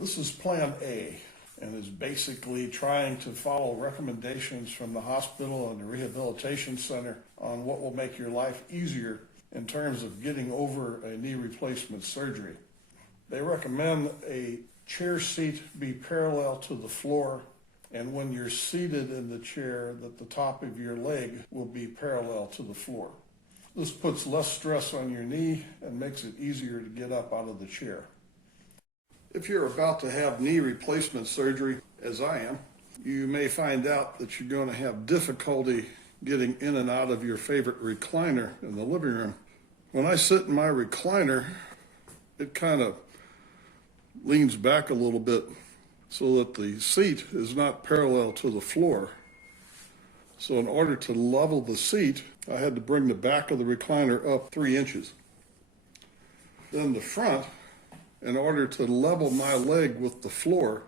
This is Plan A and is basically trying to follow recommendations from the hospital and the rehabilitation center on what will make your life easier in terms of getting over a knee replacement surgery. They recommend a chair seat be parallel to the floor, and when you're seated in the chair, that the top of your leg will be parallel to the floor. This puts less stress on your knee and makes it easier to get up out of the chair. If you're about to have knee replacement surgery, as I am, you may find out that you're going to have difficulty getting in and out of your favorite recliner in the living room. When I sit in my recliner, it kind of leans back a little bit so that the seat is not parallel to the floor. So in order to level the seat, I had to bring the back of the recliner up 3 inches. Then the front, in order to level my leg with the floor,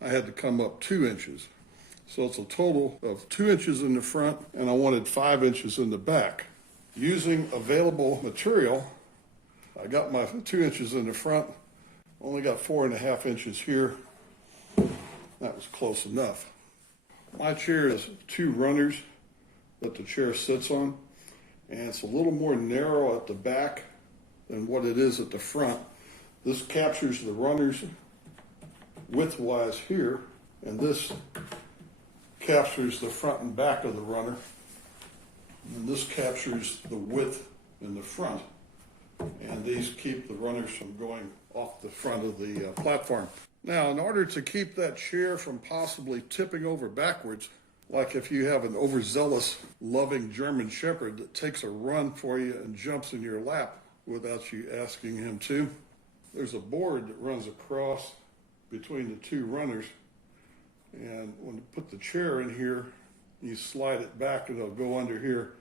I had to come up 2 inches. So it's a total of 2 inches in the front, and I wanted 5 inches in the back. Using available material, I got my 2 inches in the front, only got 4.5 inches here. That was close enough. My chair is 2 runners that the chair sits on, and it's a little more narrow at the back than what it is at the front. This captures the runners width-wise here, and this captures the front and back of the runner, and this captures the width in the front, and these keep the runners from going off the front of the platform. Now, in order to keep that chair from possibly tipping over backwards, like if you have an overzealous, loving German Shepherd that takes a run for you and jumps in your lap without you asking him to, there's a board that runs across between the 2 runners, and when you put the chair in here, you slide it back and it'll go under here.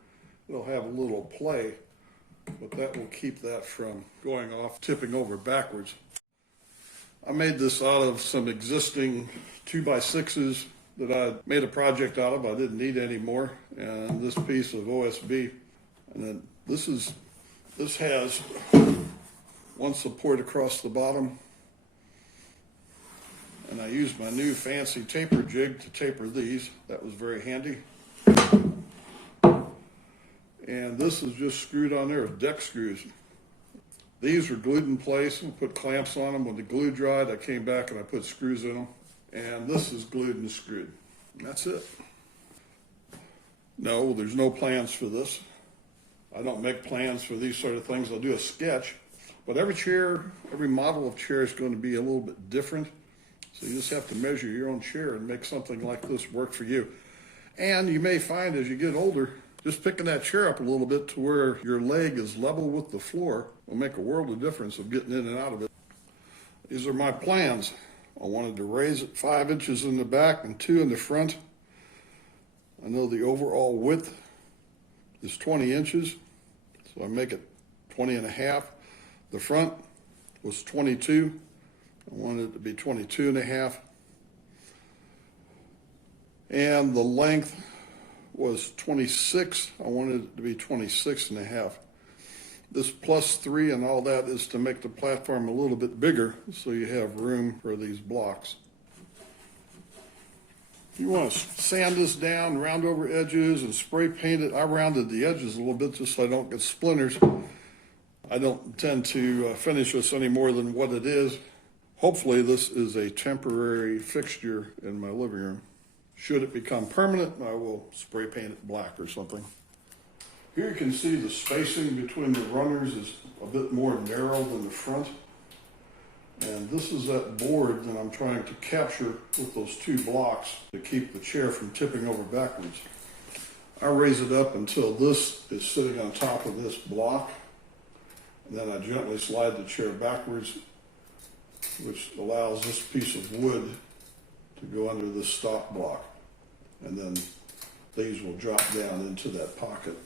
It'll have a little play, but that will keep that from going off, tipping over backwards. I made this out of some existing 2x6s that I made a project out of. I didn't need any more, and this piece of OSB. And then this has one support across the bottom, and I used my new fancy taper jig to taper these. That was very handy. And this is just screwed on there with deck screws. These were glued in place and put clamps on them. When the glue dried, I came back and I put screws in them. And this is glued and screwed. And that's it. No, there's no plans for this. I don't make plans for these sort of things. I'll do a sketch. But every chair, every model of chair is going to be a little bit different. So you just have to measure your own chair and make something like this work for you. And you may find as you get older, just picking that chair up a little bit to where your leg is level with the floor will make a world of difference of getting in and out of it. These are my plans. I wanted to raise it 5 inches in the back and 2 in the front. I know the overall width is 20 inches, so I make it 20.5. The front was 22. I wanted it to be 22.5. And the length was 26. I wanted it to be 26.5. This +3 and all that is to make the platform a little bit bigger so you have room for these blocks. You want to sand this down, round over edges, and spray paint it. I rounded the edges a little bit just so I don't get splinters. I don't intend to finish this any more than what it is. Hopefully this is a temporary fixture in my living room. Should it become permanent, I will spray paint it black or something. Here you can see the spacing between the runners is a bit more narrow than the front. And this is that board that I'm trying to capture with those 2 blocks to keep the chair from tipping over backwards. I raise it up until this is sitting on top of this block. And then I gently slide the chair backwards, which allows this piece of wood to go under the stop block. And then these will drop down into that pocket.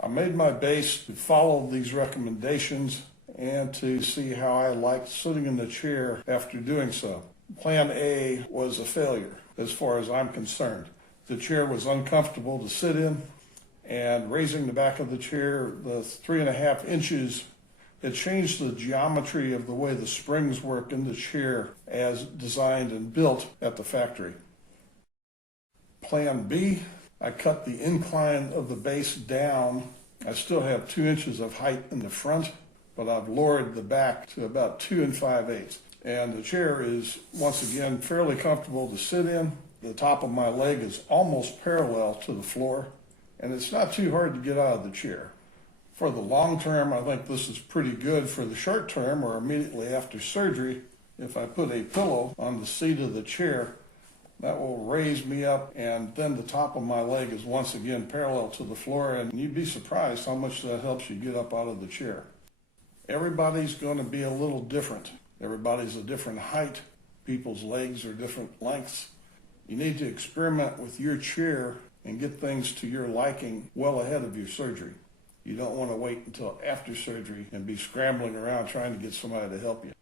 I made my base to follow these recommendations and to see how I liked sitting in the chair after doing so. Plan A was a failure as far as I'm concerned. The chair was uncomfortable to sit in, and raising the back of the chair, the 3.5 inches It changed the geometry of the way the springs work in the chair as designed and built at the factory. Plan B, I cut the incline of the base down. I still have 2 inches of height in the front, but I've lowered the back to about 2 5/8. And the chair is, once again, fairly comfortable to sit in. The top of my leg is almost parallel to the floor, and it's not too hard to get out of the chair. For the long term, I think this is pretty good. For the short term, or immediately after surgery, if I put a pillow on the seat of the chair, that will raise me up, and then the top of my leg is once again parallel to the floor, and you'd be surprised how much that helps you get up out of the chair. Everybody's going to be a little different. Everybody's a different height. People's legs are different lengths. You need to experiment with your chair and get things to your liking well ahead of your surgery. You don't want to wait until after surgery and be scrambling around trying to get somebody to help you.